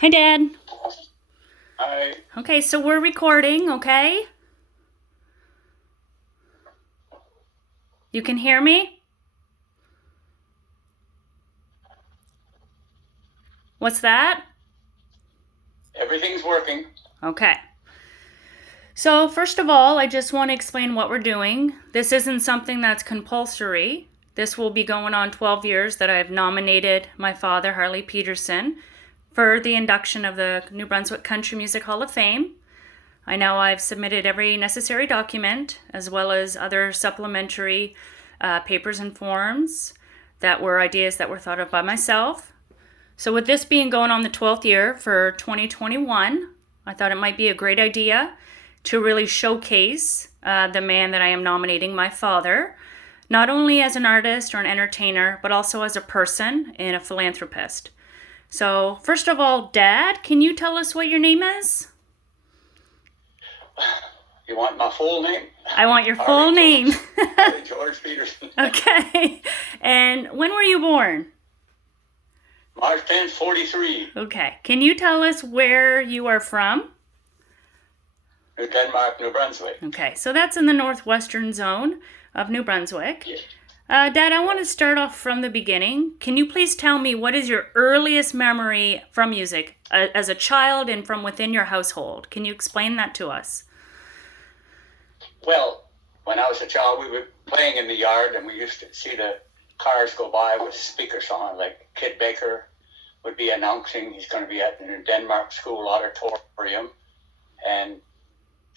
Hi, Dad. I Okay, so we're recording, okay? You can hear me? What's that? Everything's working. Okay. So, first of all, I just want to explain what we're doing. This isn't something that's compulsory. This will be going on 12 years that I've nominated my father, Harley Petersen, for the induction of the New Brunswick Country Music Hall of Fame. I know I've submitted every necessary document, as well as other supplementary papers and forms that were ideas that were thought of by myself. So, with this being going on the 12th year for 2021, I thought it might be a great idea to really showcase the man that I am nominating, my father, not only as an artist or an entertainer, but also as a person and a philanthropist. So, first of all, Dad, can you tell us what your name is? You want my full name? I want your full Harley name. George. Harley George Petersen. Okay. And when were you born? March 10th, 43. Okay. Can you tell us where you are from? New Denmark, New Brunswick. Okay, so that's in the northwestern zone of New Brunswick. Yes. Dad, I want to start off from the beginning. Can you please tell me what is your earliest memory from music as a child and from within your household? Can you explain that to us? Well, when I was a child, we were playing in the yard, and we used to see the cars go by with speakers on, like Kid Baker would be announcing he's going to be at the New Denmark School Auditorium, and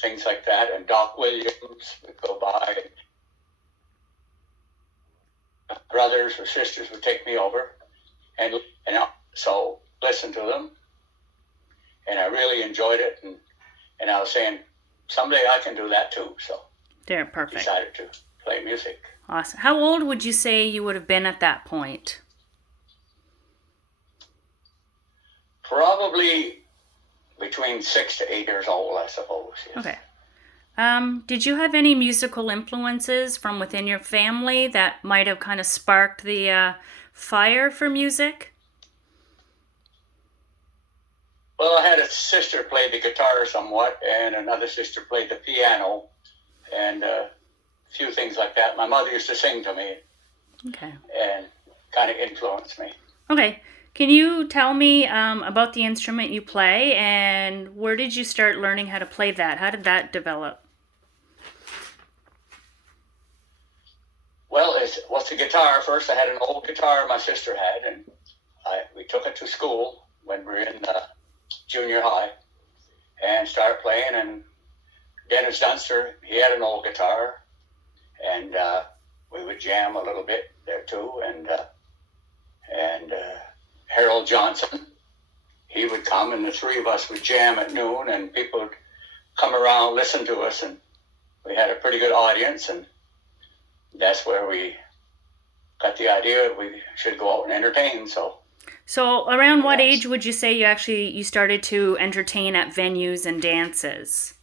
things like that. And Doc Williams would go by. Brothers or sisters would take me over, and so listen to them, and I really enjoyed it, and I was saying someday I can do that too. So There, perfect. decided to play music. Awesome. How old would you say you would have been at that point? Probably between 6 to 8 years old, I suppose. Yes. Okay. Did you have any musical influences from within your family that might have kind of sparked the fire for music? Well, I had a sister play the guitar somewhat, and another sister played the piano, and a few things like that. My mother used to sing to me Okay. and kind of influenced me. Okay. Can you tell me about the instrument you play and where did you start learning how to play that? How did that develop? Well, it was the guitar. First, I had an old guitar my sister had, and we took it to school when we were in junior high and started playing. And Dennis Dunster, he had an old guitar, and we would jam a little bit there too. And Harold Johnson, he would come, and the three of us would jam at noon, and people would come around, listen to us, and we had a pretty good audience, and that's where we got the idea we should go out and entertain. So, around what Yes. age would you say you started to entertain at venues and dances?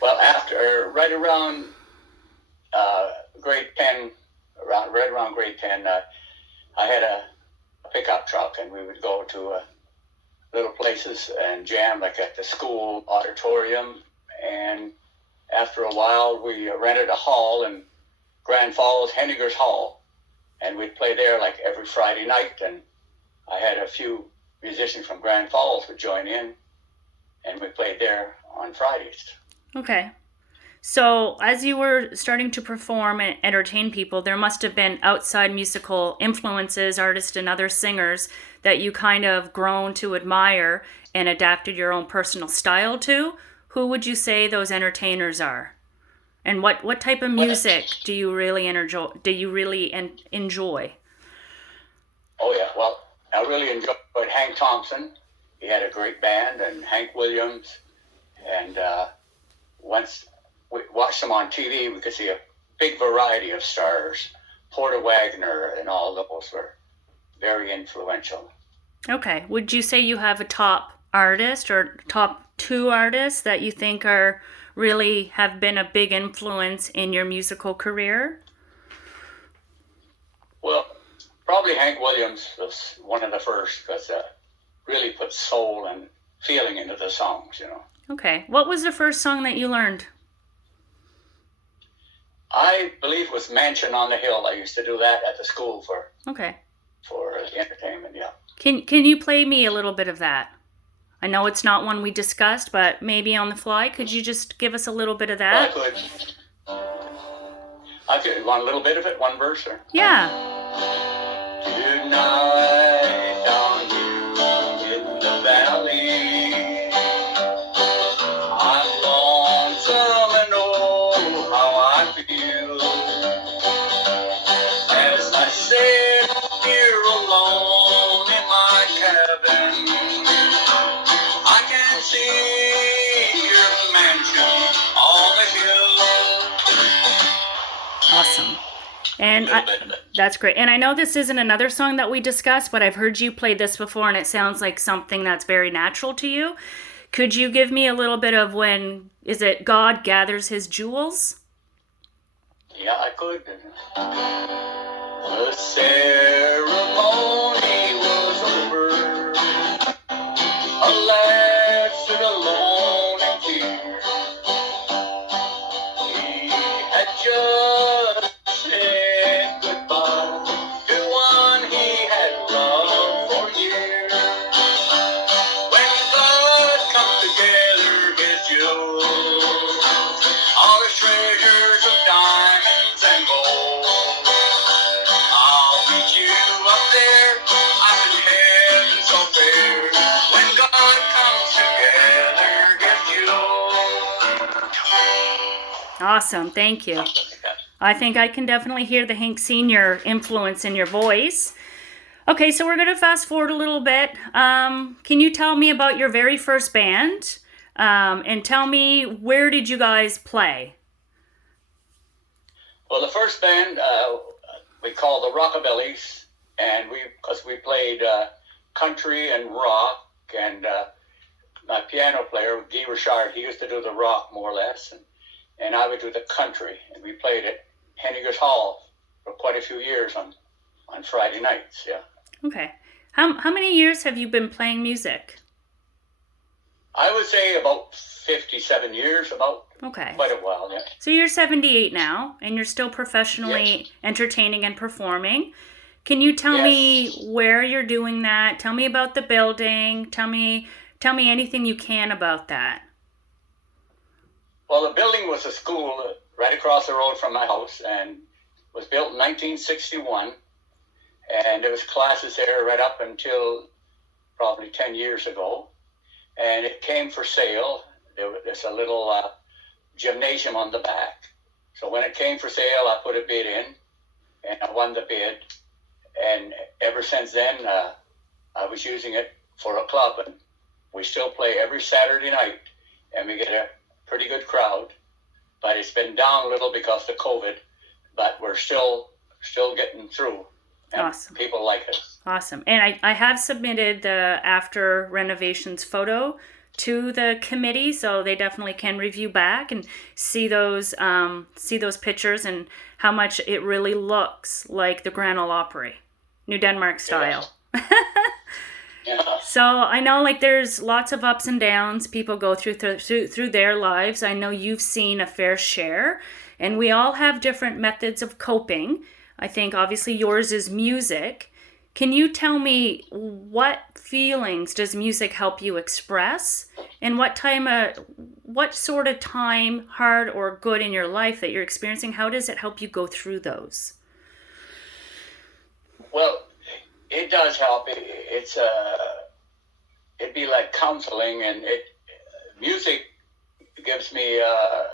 Well, after right around grade 10, right around grade 10, I had a pickup truck, and we would go to little places and jam, like at the school auditorium. And after a while, we rented a hall in Grand Falls, Henniger's Hall, and we'd play there like every Friday night. And I had a few musicians from Grand Falls would join in, and we played there on Fridays. Okay. So, as you were starting to perform and entertain people, there must have been outside musical influences, artists, and other singers that you kind of grown to admire and adapted your own personal style to. Who would you say those entertainers are? And what type of Well, music do you really enjoy? oh yeah, well, I really enjoyed Hank Thompson. He had a great band, and Hank Williams. And once we watched them on TV, we could see a big variety of stars. Porter Wagner and all those were very influential. Okay. Would you say you have a top artist or top two artists that you think are really have been a big influence in your musical career? Well, probably Hank Williams was one of the first, because really put soul and feeling into the songs, you know. Okay. What was the first song that you learned? I believe it was Mansion on the Hill. I used to do that at the school Okay. for entertainment, yeah. Can you play me a little bit of that? I know it's not one we discussed, but maybe on the fly, could you just give us a little bit of Well, that? I could. You want a little bit of it, one verse, or? Yeah. Tonight down here in the valley, I'm lonesome and oh, how I feel as I sit here alone in my cabin. I can see your mansion on the hill. Awesome. And that's great. And I know this isn't another song that we discussed, but I've heard you play this before, and it sounds like something that's very natural to you. Could you give me a little bit of when, is it God gathers his jewels? Yeah, I could. The ceremony was over. Alas, stood alone in tears. He had just said goodbye to one he had loved for years. When God comes together his jewels, all his treasures of diamonds and gold, I'll meet you up there, up in heaven so fair. When God comes together his jewels. Awesome. Thank you. I think I can definitely hear the Hank Sr. influence in your voice. Okay, so we're going to fast forward a little bit. Can you tell me about your very first band? And tell me, where did you guys play? Well, the first band we called the Rockabillys, and because we played country and rock, and my piano player, Guy Richard, he used to do the rock more or less, and I would do the country, and we played at Henniger's Hall for quite a few years on Friday nights, yeah. Okay. How many years have you been playing music? I would say about 57 years, about. Okay. Quite a while, yeah. So you're 78 now, and you're still professionally entertaining and performing. Can you tell me where you're doing that? Tell me about the building. Tell me anything you can about that. Well, the building was a school right across the road from my house, and was built in 1961. And there was classes there right up until probably 10 years ago. And it came for sale. There's a little gymnasium on the back. So when it came for sale, I put a bid in, and I won the bid. And ever since then, I was using it for a club, and we still play every Saturday night, and we get a pretty good crowd. But it's been down a little because of COVID, but we're still getting through. And Awesome. People like it. Awesome. And I have submitted the after renovations photo to the committee, so they definitely can review back and see those pictures and how much it really looks like the Grand Ole Opry, New Denmark style. Yeah. So I know, like, there's lots of ups and downs people go through their lives. I know you've seen a fair share, and we all have different methods of coping. I think obviously yours is music. Can you tell me, what feelings does music help you express, and what sort of time, hard or good in your life that you're experiencing, how does it help you go through those? Well, it does help. It'd be like counseling, and music gives me a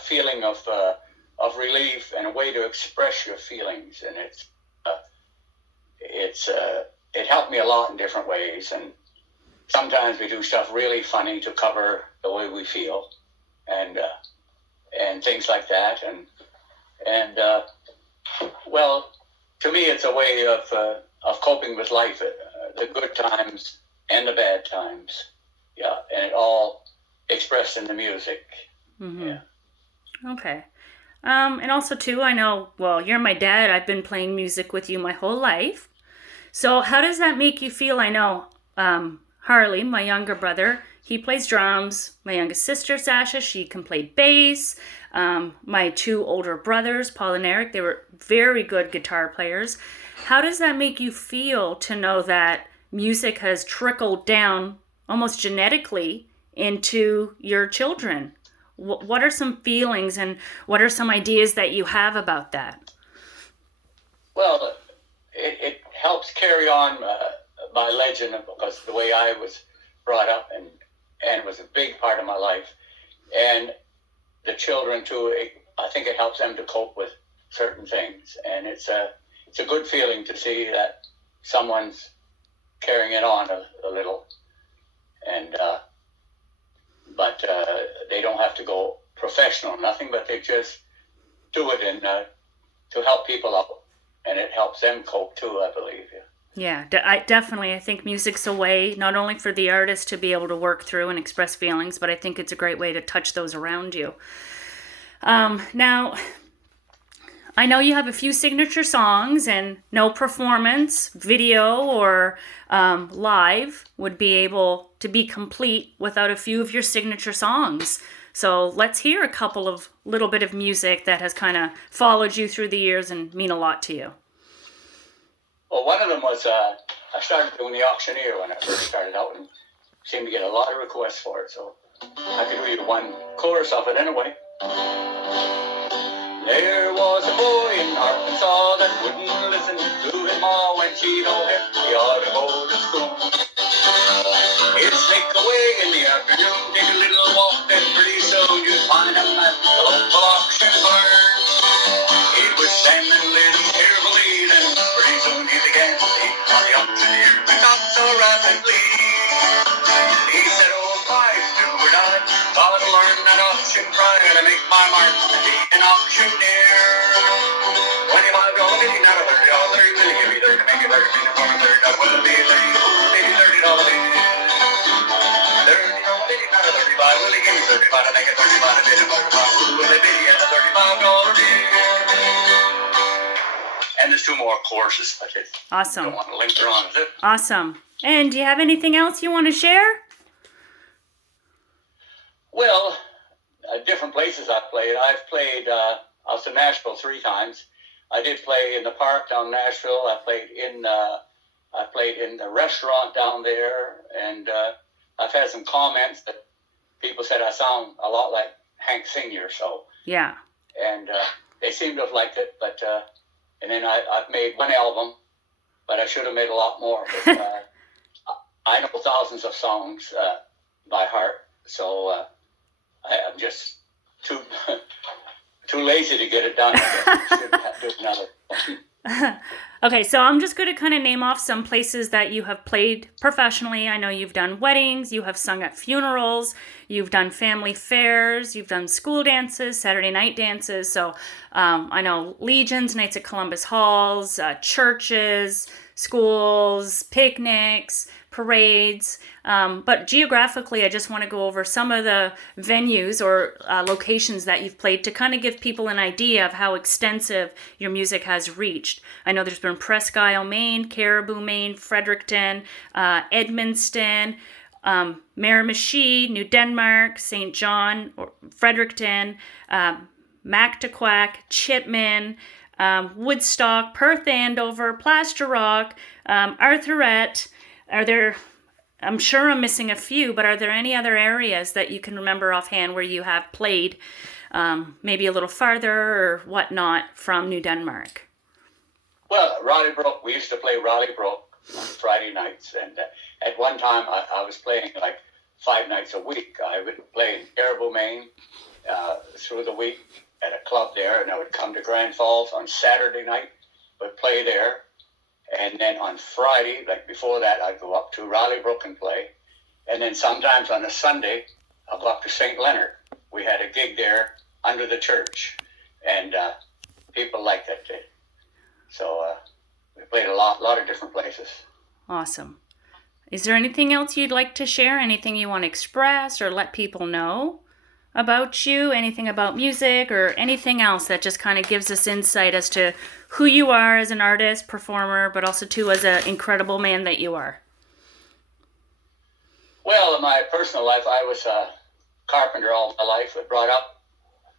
feeling of relief and a way to express your feelings, and it helped me a lot in different ways. And sometimes we do stuff really funny to cover the way we feel, and things like that. And well, to me, it's a way of coping with life, the good times and the bad times. Yeah, and it all expressed in the music. Mm-hmm. Yeah. Okay. And also, too, I know, well, you're my dad. I've been playing music with you my whole life. So how does that make you feel? I know Harley, my younger brother, he plays drums. My youngest sister, Sasha, she can play bass. My two older brothers, Paul and Eric, they were very good guitar players. How does that make you feel to know that music has trickled down almost genetically into your children? What are some feelings and what are some ideas that you have about that? Well, it helps carry on my legend because the way I was brought up and it was a big part of my life. And the children too, I think it helps them to cope with certain things. And it's a good feeling to see that someone's carrying it on a little. And but they don't have to go professional, nothing, but they just do it and to help people out. And it helps them cope too, I believe. Yeah, I think music's a way not only for the artist to be able to work through and express feelings, but I think it's a great way to touch those around you. Now, I know you have a few signature songs, and no performance, video, or live would be able to be complete without a few of your signature songs. So let's hear a couple of little bit of music that has kind of followed you through the years and mean a lot to you. Well, one of them was I started doing the auctioneer when I first started out and seemed to get a lot of requests for it. So I could read one chorus of it anyway. There was a boy in Arkansas that wouldn't listen to his ma when she told him he ought to go to school. He'd sneak away in the afternoon, take a little walk, then pretty soon you'd find him at the local auction barn. He would stand and listen carefully, then pretty soon he began to see how the auctioneer went up so rapidly. He said, oh, if I do or die, I'll learn that auction cry to make my mark and be an auctioneer. 25 $50, not a $30, will you give me 30 to make it 30, minute for a third, that will be 30, maybe $30. Will he give me 35 to make it 35 a bit of will it be at the $35 bid? And there's two more courses, but awesome. Don't want to linger on, is it? Awesome. And do you have anything else you want to share? Well, different places I've played. I've played, I was in Nashville 3 times. I did play in the park down in Nashville. I played in the restaurant down there, and I've had some comments that people said I sound a lot like Hank Sr., so. Yeah. And they seem to have liked it, but, and then I've made one album, but I should have made a lot more. But, I know thousands of songs by heart, so I'm just too lazy to get it done. I guess I should have to do another one. Okay, so I'm just going to kind of name off some places that you have played professionally. I know you've done weddings, you have sung at funerals, you've done family fairs, you've done school dances, Saturday night dances. So I know Legions, Knights of Columbus Halls, churches, schools, picnics, parades. But geographically, I just want to go over some of the venues or locations that you've played to kind of give people an idea of how extensive your music has reached. I know there's been Presque Isle, Maine, Caribou, Maine, Fredericton, Edmundston, Miramichi, New Denmark, St. John, Fredericton, Mactaquac, Chipman, Woodstock, Perth, Andover, Plaster Rock, Arthurette. I'm sure I'm missing a few, but are there any other areas that you can remember offhand where you have played maybe a little farther or whatnot from New Denmark? Well, Raleigh Brook, we used to play Raleigh Brook on Friday nights, and at one time I was playing like 5 nights a week. I would play in Caribou, Maine through the week at a club there, and I would come to Grand Falls on Saturday night, would play there. And then on Friday, like before that, I'd go up to Raleigh Brook and play. And then sometimes on a Sunday, I'll go up to St. Leonard. We had a gig there under the church, and people liked it. So we played a lot of different places. Awesome. Is there anything else you'd like to share? Anything you want to express or let people know about you? Anything about music or anything else that just kind of gives us insight as to who you are as an artist, performer, but also too as an incredible man that you are? Well, in my personal life, I was a carpenter all my life. I brought up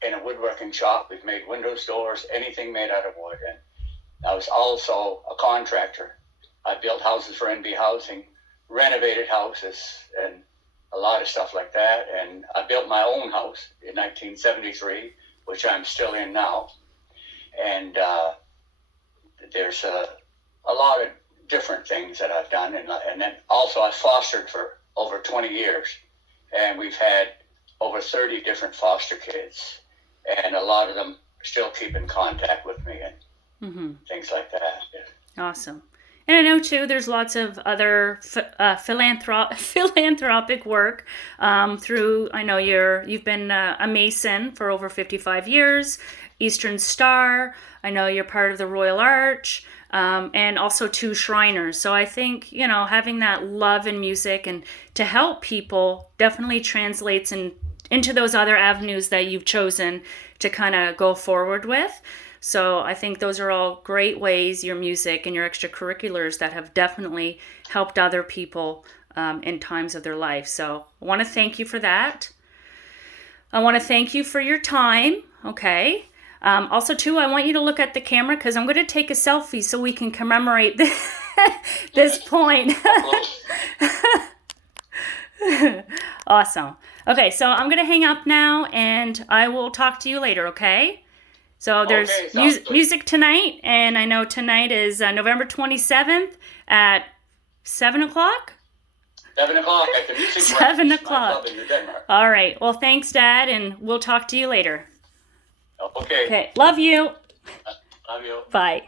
in a woodworking shop. We've made windows, doors, anything made out of wood. And I was also a contractor. I built houses for NB Housing, renovated houses, and a lot of stuff like that. And I built my own house in 1973, which I'm still in now. And there's a lot of different things that I've done. And then also I fostered for over 20 years. And we've had over 30 different foster kids. And a lot of them still keep in contact with me and things like that. Yeah. Awesome. And I know too, there's lots of other philanthropic work through. I know you've been a Mason for over 55 years, Eastern Star. I know you're part of the Royal Arch, and also 2 Shriners. So I think having that love in music and to help people definitely translates into those other avenues that you've chosen to kind of go forward with. So I think those are all great ways, your music and your extracurriculars, that have definitely helped other people in times of their life. So I want to thank you for that. I want to thank you for your time. Okay. Also, too, I want you to look at the camera because I'm going to take a selfie so we can commemorate this point. Awesome. Okay, so I'm going to hang up now and I will talk to you later, okay? So there's music tonight, and I know tonight is November 27th at 7 o'clock? 7 o'clock at the Music 7 o'clock. Club in New Denmark. All right. Well, thanks, Dad, and we'll talk to you later. Okay. Okay. Love you. Love you. Bye.